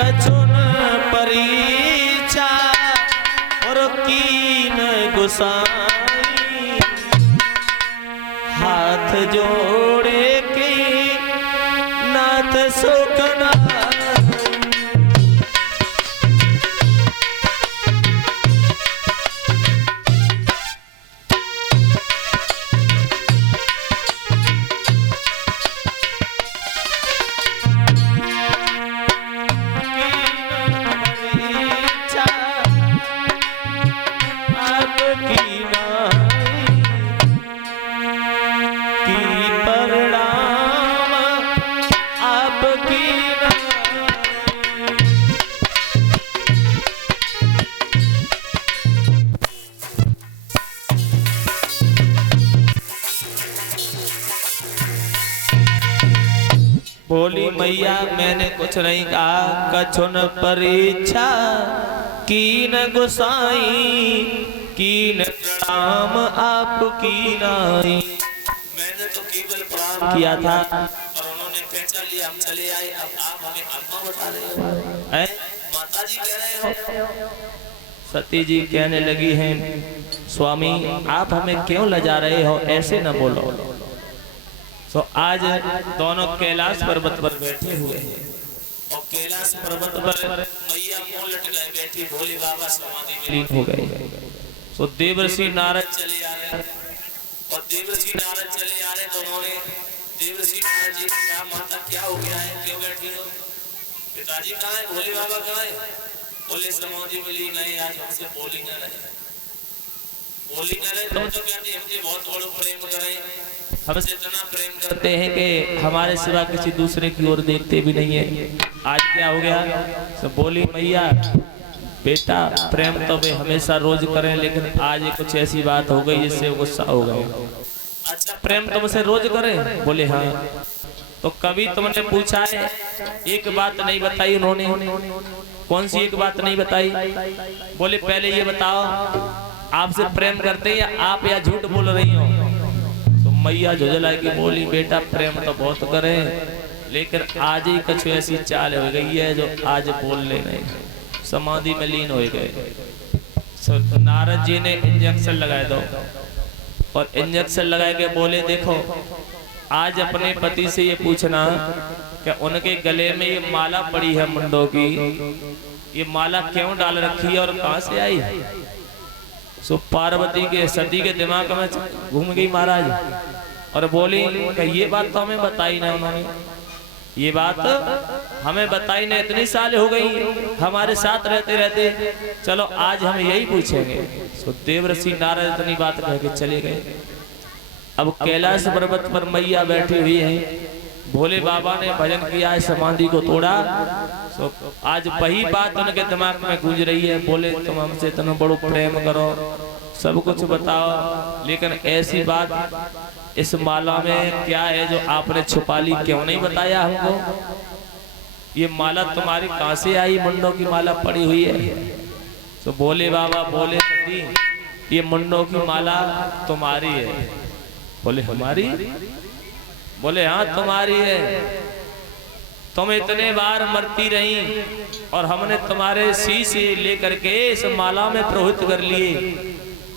कछुन परीक्षा और कीन गुसाई, हाथ जोड़े के नाथ सुखना। बोली मैया मैंने कुछ नहीं कहा, कछुन परीक्षा कीन गुसाई, कीन प्रणाम आपकी नाई। मैंने तो केवल प्रणाम किया था और उन्होंने पहचान लिया, हम चले आए। अब आप हमें अम्मा बता रहे हो, माता जी कह रहे हो। सती जी कहने लगी हैं, स्वामी आप हमें क्यों लजा रहे हो, ऐसे न बोलो। तो आज दोनों कैलाश पर्वत पर बैठे हुए हैं और कैलाश पर्वत पर मैया मुंह लटकाए बैठी, भोले बाबा समाधि में लीन हो गए। तो देवर्षि नारद चले आ रहे और देवर्षि नारद चले आ रहे तो उन्होंने देवर्षि नारद जी ने कहा, माता क्या हो गया है, क्यों बैठी हो? पिताजी कहाँ है, भोले बाबा कहाँ है? बोले समाधि में लीन है, आज हमसे बोली न रहे, बोली न रहे। तुम तो कहते हमसे बहुत बड़ो प्रेम करें, हमसे इतना प्रेम करते हैं कि हमारे सिवा किसी दूसरे की ओर देखते भी नहीं है। आज क्या हो गया? तो बोली मैया बेटा प्रेम तो वे हमेशा रोज करें, लेकिन आज कुछ ऐसी बात हो गई जिससे गुस्सा हो गए। अच्छा प्रेम तुमसे रोज करें? बोले हाँ। तो कभी तुमने पूछा है? एक बात नहीं बताई उन्होंने। कौन सी एक बात नहीं बताई? बोले पहले ये बताओ आपसे प्रेम करते हैं या आप या झूठ बोल रही हो? मैया झुझला की बोली बेटा प्रेम तो बहुत करें, लेकिन आज ही कुछ ऐसी चाल हो गई है जो आज बोल ले नहीं, समाधि में लीन हो गए। तो नारद जी ने इंजेक्शन लगाए दो और इंजेक्शन लगाए के बोले देखो आज अपने पति से ये पूछना कि उनके गले में ये माला पड़ी है मुंडों की, ये माला क्यों डाल रखी है और कहां से आई? सो पार्वती के सती के दिमाग में घूम गई महाराज और बोली कि ये बात तो हमें बताई ना उन्होंने, ये बात हमें बताई ना, इतनी साल हो गई हमारे साथ रहते रहते, चलो आज हम यही पूछेंगे। सो देवर्षि नारद इतनी बात कह के चले गए। अब कैलाश पर्वत पर मैया बैठी हुई है, भोले बाबा ने भजन किया है, समाधि को तोड़ा। तो आज वही बात उनके दिमाग में गूंज रही है, बोले तुम हमसे इतना बड़ो प्रेम करो, सब कुछ बताओ, लेकिन ऐसी बात इस माला में क्या है जो आपने छुपा ली, क्यों नहीं बताया हमको? ये माला तुम्हारी कहां से आई, मुंडों की माला पड़ी हुई है। तो भोले बाबा बोले सती ये मुंडों की माला तुम्हारी है। बोले हमारी? बोले हाँ तुम्हारी है, तुम इतने बार मरती रही और हमने तुम्हारे शीश लेकर के इस माला में प्रवृत्त कर लिए,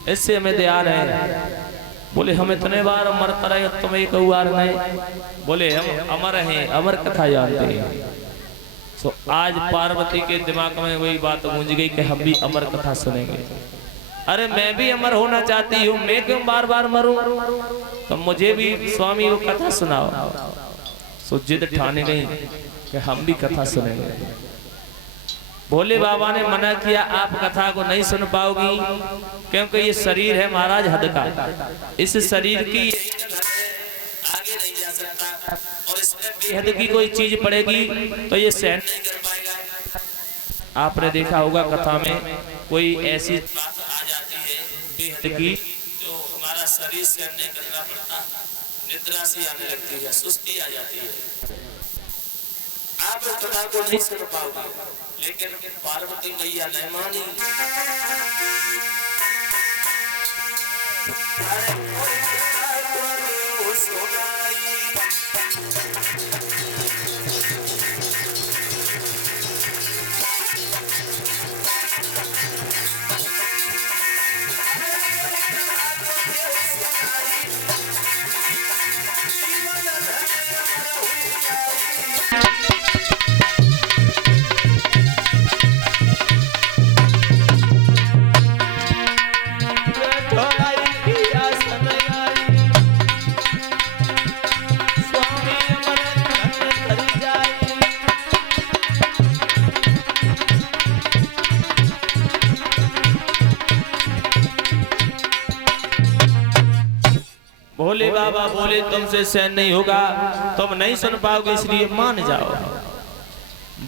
इससे हमें ध्यान है। बोले हम इतने बार मरता रहे तुम एक बार नहीं? बोले हम अमर हैं, अमर कथा जानते हैं। तो आज पार्वती के दिमाग में वही बात गूंज गई कि हम भी अमर कथा सुनेंगे। अरे मैं भी अमर होना चाहती हूँ, मैं क्यों बार बार मरूं? तो मुझे भी स्वामी वो कथा सुनाओ। सो जिद ठाने गई कि हम भी कथा सुनेंगे। भोले बाबा ने मना किया, आप कथा को नहीं सुन पाओगी क्योंकि ये शरीर है महाराज हद का, इस शरीर की आगे नहीं जा सकता और इसमें बेहद की कोई चीज पड़ेगी तो ये सहन नहीं कर पाएगा। आपने देखा होगा कथा में कोई ऐसी बात आ जाती है बेहद की जो हमारा शरीर सहन नहीं करना पड़ता, निद्रा सी आने लगती है, सुस्ती आ जाती है, आप उस कथा को नहीं सुन पाओगे। लेकिन पार्वती मैया नहीं मानी। धरी जाए। भोले बाबा बोले तुमसे सहन नहीं होगा, तुम नहीं सुन पाओगे, इसलिए मान जाओ।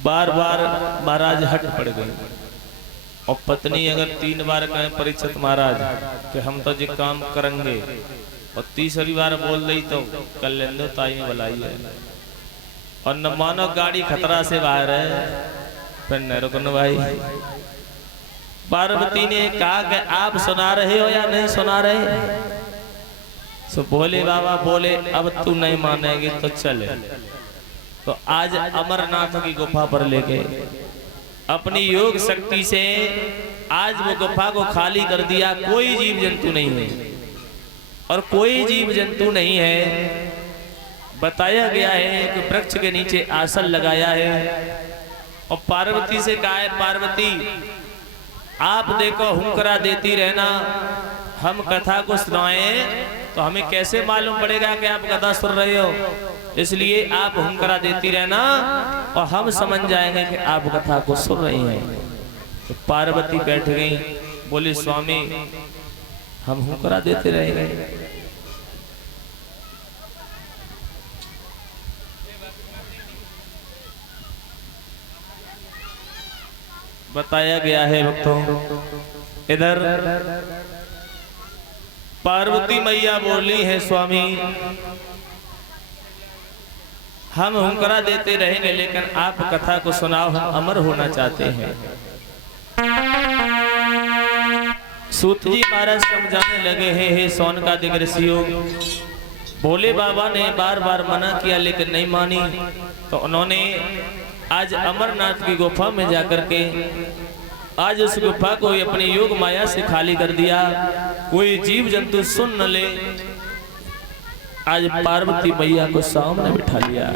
बार बार महाराज हट पड़ गए और पत्नी अगर 3 बार कहे परीक्षित महाराज कि हम तो जो काम करेंगे और तीसरी बार बोल रही तो कल लेंदो ताई में बुलाई है और न मानो गाड़ी खतरा से बाहर है, फिर न रुकन भाई। पार्वती ने कहा कि आप सुना रहे हो या नहीं सुना रहे? तो भोले बाबा बोले अब तू नहीं मानेगी तो चले। तो आज अमरनाथ की गुफा पर लेके अपनी योग शक्ति से आज वो गुफा को खाली कर दिया। कोई जीव जंतु नहीं है और कोई जीव जंतु नहीं है। बताया गया है कि वृक्ष के नीचे आसन लगाया है और पार्वती से कहा है पार्वती आप देखो हुंकरा देती रहना, हम कथा को सुनाएं तो हमें कैसे मालूम पड़ेगा कि आप कथा सुन रहे हो, इसलिए आप हुंकरा देती रहना और हम समझ जाएंगे कि आप कथा को सुन रही हैं। तो पार्वती बैठ गई, बोली स्वामी हम हुंकरा देते रहेंगे। बताया गया है भक्तों, इधर पार्वती मैया बोली है स्वामी हम हुंकरा देते रहेंगे लेकिन आप कथा को सुनाओ, हम अमर होना चाहते हैं। सूत जी महाराज समझाने लगे हैं हे सौनकादिक ऋषियों, भोले बाबा ने बार बार मना किया लेकिन नहीं मानी, तो उन्होंने आज अमरनाथ की गुफा में जाकर के आज उस गुफा को अपनी योग माया से खाली कर दिया। कोई जीव जंतु सुन न ले, आज पार्वती मैया को सामने बिठा लिया।